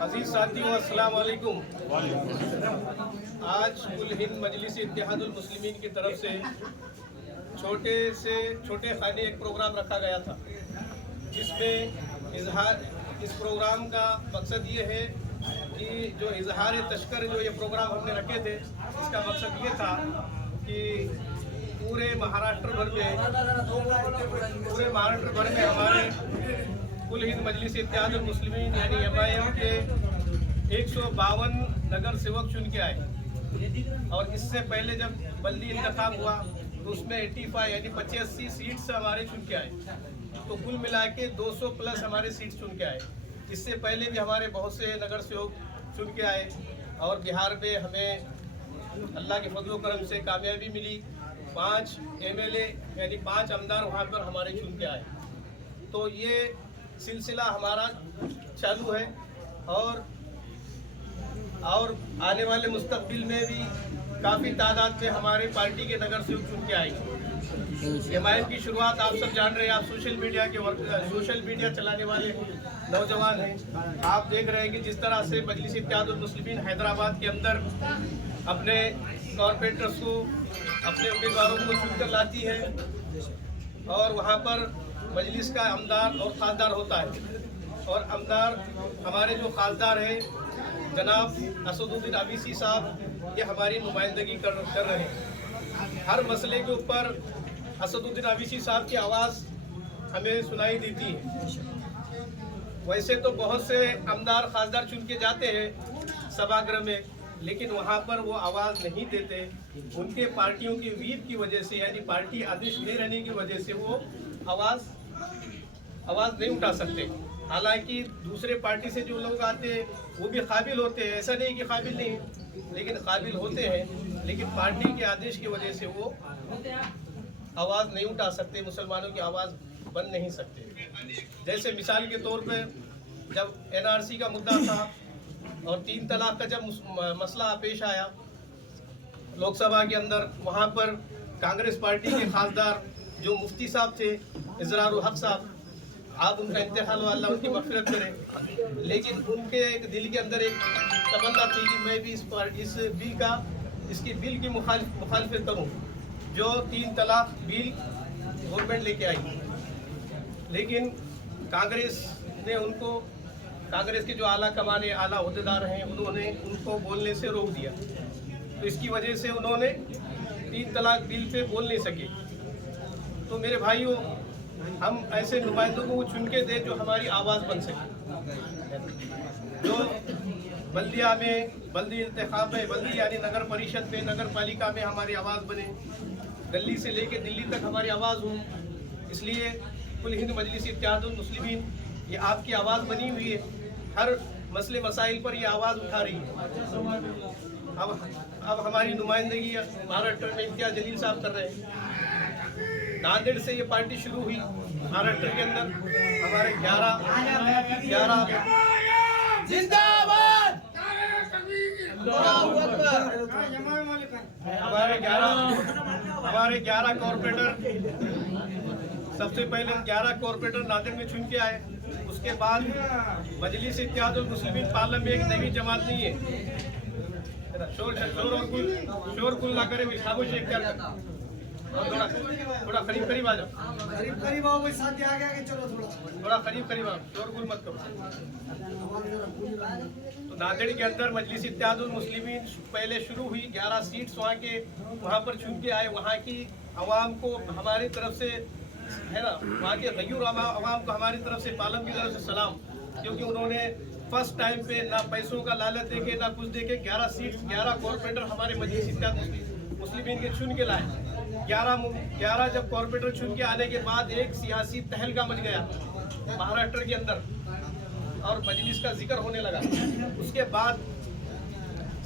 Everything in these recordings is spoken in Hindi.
अजीज साथियों, अस्सलाम वालेकुम। आज कुल हिंद मजलिस इत्तेहादुल मुस्लिमीन की तरफ से छोटे खाने एक प्रोग्राम रखा गया था, जिसमें इस प्रोग्राम का मकसद ये है कि जो इजहार तशक्कर जो ये प्रोग्राम हमने रखे थे, इसका मकसद ये था कि पूरे महाराष्ट्र भर में हमारे कुल हिंद मजलिस इत्तेहादुल मुस्लिमीन यानी MIM के 152 नगर सेवक चुन के आए। और इससे पहले जब बल्दी इंतखाब हुआ तो उसमें 85 यानी 85 सीट्स हमारे चुन के आए, तो कुल मिला के 200 प्लस हमारे सीट्स चुन के आए। इससे पहले भी हमारे बहुत से नगर सेवक चुन के आए और बिहार में हमें अल्लाह के फजल करम से कामयाबी मिली। 5 MLA यानी 5 आमदार वहाँ पर हमारे चुन के आए। तो ये सिलसिला हमारा चालू है और आने वाले मुस्तकबिल में भी काफ़ी तादाद में हमारे पार्टी के नगर सेवक चुन के आएंगे। MIM की शुरुआत आप सब जान रहे हैं, आप सोशल मीडिया चलाने वाले नौजवान हैं। आप देख रहे हैं कि जिस तरह से मजलिस इत्तेहादुल मुस्लिमीन हैदराबाद के अंदर अपने कॉरपोरेटर्स को, अपने उम्मीदवारों को चुनकर लाती है और वहाँ पर मजलिस का आमदार और खासदार होता है। और आमदार हमारे जो खासदार हैं जनाब असदुद्दीन अवीसी साहब, ये हमारी नुमाइंदगी कर रहे हैं। हर मसले के ऊपर असदुद्दीन अवीसी साहब की आवाज़ हमें सुनाई देती है। वैसे तो बहुत से आमदार खासदार चुन के जाते हैं सभागृह में, लेकिन वहाँ पर वो आवाज़ नहीं देते। उनके पार्टियों की व्हीप की वजह से यानी पार्टी आदेश नहीं रहने की वजह से वो आवाज़ नहीं उठा सकते। हालांकि दूसरे पार्टी से जो लोग आते हैं वो भी काबिल होते हैं, ऐसा नहीं कि काबिल नहीं, लेकिन काबिल होते हैं, लेकिन पार्टी के आदेश की वजह से वो आवाज़ नहीं उठा सकते, मुसलमानों की आवाज़ बन नहीं सकते। जैसे मिसाल के तौर पे जब NRC का मुद्दा था और 3 तलाक का जब मसला पेश आया लोकसभा के अंदर, वहाँ पर कांग्रेस पार्टी के खासदार जो मुफ्ती साहब थे इजरारुल हक साहब, आप उनका इंतकाल अल्लाह उनकी मग़फ़िरत करें, लेकिन उनके एक दिल के अंदर एक तमन्ना थी कि मैं भी इसकी बिल की मुखालफत करूं, जो 3 तलाक बिल गवर्नमेंट लेके आई। लेकिन कांग्रेस ने कांग्रेस के जो आला ओहदेदार हैं उन्होंने उनको बोलने से रोक दिया। तो इसकी वजह से उन्होंने 3 तलाक बिल पे बोल नहीं सके। तो मेरे भाइयों, हम ऐसे नुमाइंदों को चुन के दें जो हमारी आवाज़ बन सके, जो बल्दी इंतखाब में, बल्दी यानी नगर परिषद में, नगर पालिका में हमारी आवाज़ बने, गली से लेके दिल्ली तक हमारी आवाज़ हो। इसलिए कुल हिंद मजलिस इत्तेहादुल मुस्लिमीन ये आपकी आवाज़ बनी हुई है, हर मसले मसाइल पर ये आवाज़ उठा रही है। अब हमारी नुमाइंदगी महाराष्ट्र में इम्तियाज़ जलील साहब कर रहे हैं। नांदेड़ से ये पार्टी शुरू हुई महाराष्ट्र के अंदर। हमारे 11 जिंदाबाद, हमारे 11 कॉरपोरेटर, सबसे पहले 11 कॉरपोरेटर नांदेड़ में चुन के आए। उसके बाद मजलिस इत्तेहादुल मुस्लिमीन पार्लियामेंट में एक नई जमात नहीं है। शोर कुल ना करे, खामोशी इख्तियार करें। थोड़ा करीब आ जाओ, करीब आओ भाई, साथ आगे चलो, थोड़ा करीब आओ, शोरगुल मत करो। तो नांदेड़ के अंदर मजलिस इत्तेहादुल मुस्लिमीन पहले शुरू हुई। 11 सीट्स वहाँ पर चुन के आए। वहाँ की आवाम को हमारी तरफ से है ना, वहाँ के गयूर आवाम को हमारी तरफ से, पालम की तरफ से सलाम, क्योंकि उन्होंने फर्स्ट टाइम पे ना पैसों का लालच देखे ना कुछ देखे 11 सीट्स 11 कॉरपोरेटर हमारे मजलिस इत्तेहादुल मुस्लिमीन के चुन के लाए। 11 जब कॉरपोरेटर चुन के आने के बाद एक सियासी तहलका मच गया महाराष्ट्र के अंदर और मजलिस का जिक्र होने लगा। उसके बाद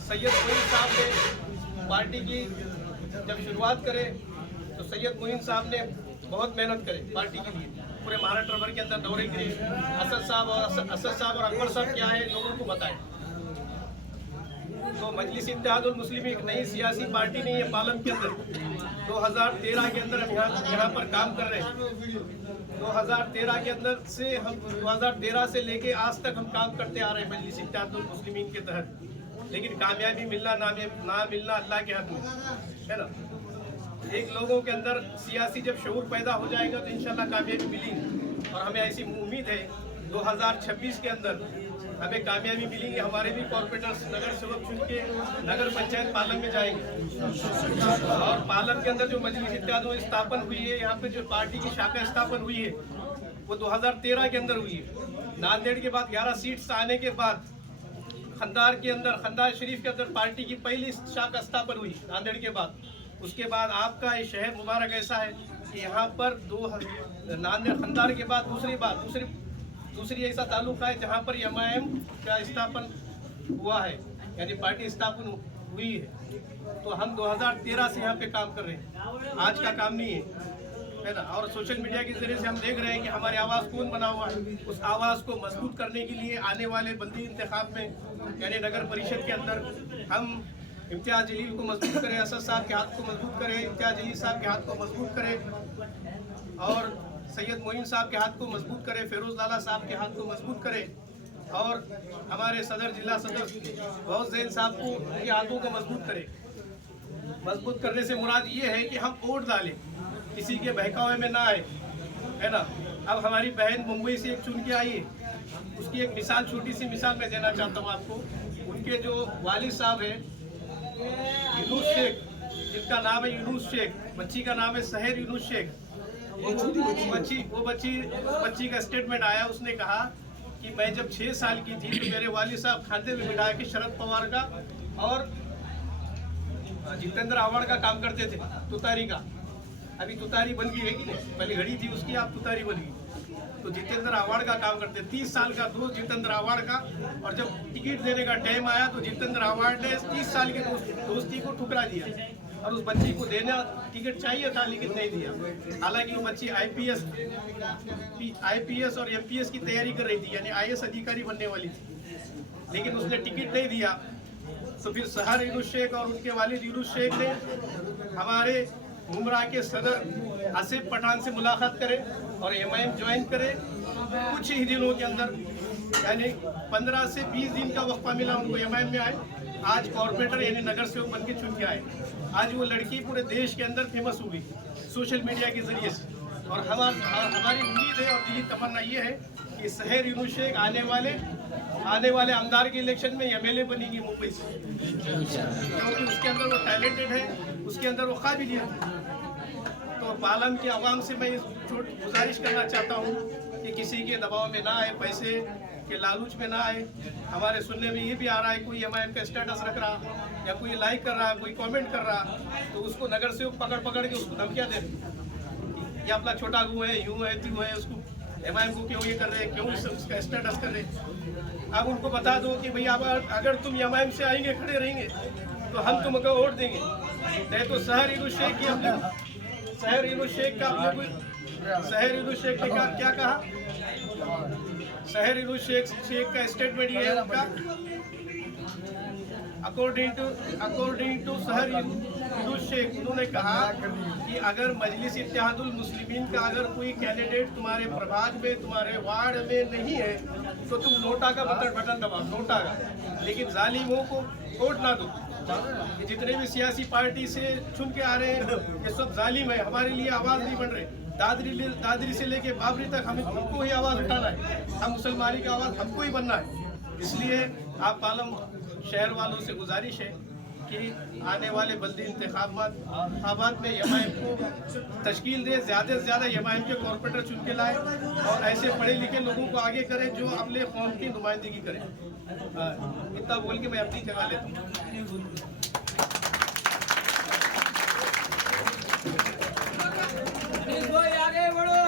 सैयद मोइन साहब ने पार्टी की जब शुरुआत करे तो सैयद मोइन साहब ने बहुत मेहनत करे पार्टी के लिए। पूरे महाराष्ट्र भर के अंदर दौरे किए। असद साहब और अकबर साहब क्या है लोगों को बताएं। तो मजलिस इत्तेहादुल मुस्लिमीन एक नई सियासी पार्टी नहीं है पालम के अंदर। 2013 के अंदर हम यहाँ पर काम कर रहे हैं। 2013 के अंदर से हम 2013 से लेके आज तक हम काम करते आ रहे हैं मजलिस इत्तेहादुल मुस्लिमीन के तहत। लेकिन कामयाबी मिलना ना मिलना अल्लाह के हाथ में है ना। एक लोगों के अंदर सियासी जब शऊर पैदा हो जाएगा तो इंशाल्लाह कामयाबी मिलेगी। और हमें ऐसी उम्मीद है 2026 के अंदर हमें कामयाबी मिलेगी। हमारे भी कॉर्पोरेटर्स नगर सेवक चुन के नगर पंचायत पालम में जाएंगे। और पालम के अंदर जो मजलिस इत्तेहाद स्थापन हुई है, यहाँ पे जो पार्टी की शाखा स्थापन हुई है वो 2013 के अंदर हुई है। नांदेड़ के बाद 11 सीट्स आने के बाद खंदार के अंदर, खंदार शरीफ के अंदर पार्टी की पहली शाखा स्थापन हुई नांदेड़ के बाद। उसके बाद आपका ये शहर मुबारक ऐसा है कि यहाँ पर नांदेड़ खंदार के बाद दूसरी ऐसा तालुका है जहाँ पर MIM का स्थापन हुआ है, यानी पार्टी स्थापन हुई है। तो हम 2013 से यहाँ पे काम कर रहे हैं, आज का काम नहीं है ना। और सोशल मीडिया के जरिए से हम देख रहे हैं कि हमारी आवाज़ कौन बना हुआ है। उस आवाज़ को मजबूत करने के लिए आने वाले बल्दी इंतखाब में यानी नगर परिषद के अंदर हम इम्तियाज़ जलील को मजबूत करें, असद साहब के हाथ को मजबूत करें, इम्तियाज़ जलील साहब के हाथ को मजबूत करें और सैयद मोइन साहब के हाथ को मजबूत करें, फेरोज लाला साहब के हाथ को मजबूत करें और हमारे सदर जिला सदर बहुत जैन साहब को के हाथों को मजबूत करें। मजबूत करने से मुराद ये है कि हम वोट डालें, किसी के बहकावे में ना आए, है ना। अब हमारी बहन मुंबई से एक चुन के आई है, उसकी एक मिसाल, छोटी सी मिसाल मैं देना चाहता हूँ आपको। उनके जो वालिद साहब हैं यूनुस शेख, जिनका नाम है यूनुस शेख, बच्ची का नाम है सहर यूनुस शेख। बच्ची का स्टेटमेंट आया, उसने कहा कि मैं जब 6 साल की थी तो मेरे वालिद साहब खाते में बिठाया कि शरद पवार का और जितेंद्र आव्हाड का काम करते थे, तुतारी का। अभी तुतारी बन गई है कि नहीं, पहले घड़ी थी उसकी, आप तुतारी बन गई। तो जितेंद्र आव्हाड का काम करते, 30 साल का दोस्त जितेंद्र आव्हाड का। और जब टिकट देने का टाइम आया तो जितेंद्र आव्हाड ने 30 साल के दोस्ती को ठुकरा दिया और उस बच्ची को देना टिकट चाहिए था लेकिन नहीं दिया। हालांकि वो बच्ची आईपीएस और MPS की तैयारी कर रही थी, यानी IAS अधिकारी बनने वाली थी, लेकिन उसने टिकट नहीं दिया। तो फिर सहर यूनुस शेख और उनके वालिद यूनुस शेख ने हमारे मुमरा के सदर आसिफ पठान से मुलाकात करे और MIM ज्वाइन करे। कुछ ही दिनों के अंदर, यानी 15 से 20 दिन का वक्फा मिला उनको, MIM में आए। आज कॉर्पोरेटर यानी नगर सेवक बन के चुन के आए। आज वो लड़की पूरे देश के अंदर फेमस हो गई सोशल मीडिया के जरिए से। और हमारी उम्मीद है और दिली तमन्ना ये है कि सहर यूनुस शेख आने वाले आमदार के इलेक्शन में MLA बनेगी मुंबई से, क्योंकि उसके अंदर वो टैलेंटेड है, उसके अंदर वो काबिलियत है। तो पालम के आवाम से मैं गुजारिश करना चाहता हूँ कि किसी के दबाव में ना आए, पैसे के लालूच में ना आए। हमारे सुनने में ये भी आ रहा है कोई MIM का स्टेटस रख रहा या कोई लाइक कर रहा है, कोई कमेंट कर रहा, तो उसको नगर सेवक पकड़ के उसको धमकियाँ दे रहे, ये अपना छोटा गु है, यूँ है, त्यों है, उसको MIM को क्यों ये कर रहे हैं, क्यों उसका स्टेटस कर रहे। अब उनको बता दो कि भाई अगर तुम MIM से आएंगे, खड़े रहेंगे तो हम तुमको वोट देंगे। नहीं तो सहर यूनुस शेख की सहर यूनुस शेख ने क्या कहा, सहर यूनुस शेख का स्टेटमेंट ये है उनका, अकॉर्डिंग टू सहर यूनुस शेख, उन्होंने कहा कि अगर मजलिस इत्तेहादुल मुस्लिमीन का अगर कोई कैंडिडेट तुम्हारे प्रभाग में, तुम्हारे वार्ड में नहीं है तो तुम नोटा का बटन दबाओ, नोटा का। लेकिन जालिमों को वोट ना दो। ये जितने भी सियासी पार्टी से चुन के आ रहे हैं ये सब जालिम है, हमारे लिए आवाज़ नहीं बन रहे। दादरी से लेके बाबरी तक हमको ही आवाज़ उठाना है, हम मुसलमानी की आवाज़ हमको ही बनना है। इसलिए आप पालम शहर वालों से गुजारिश है कि आने वाले बल्दी इंतखाबात में MIM को तश्कील दे, ज़्यादा से ज़्यादा MIM के कॉर्पोरेटर चुन के लाए और ऐसे पढ़े लिखे लोगों को आगे करें जो अपने कौम की नुमाइंदगी करें। इतना बोल के मैं अपनी जगह लेता हूँ।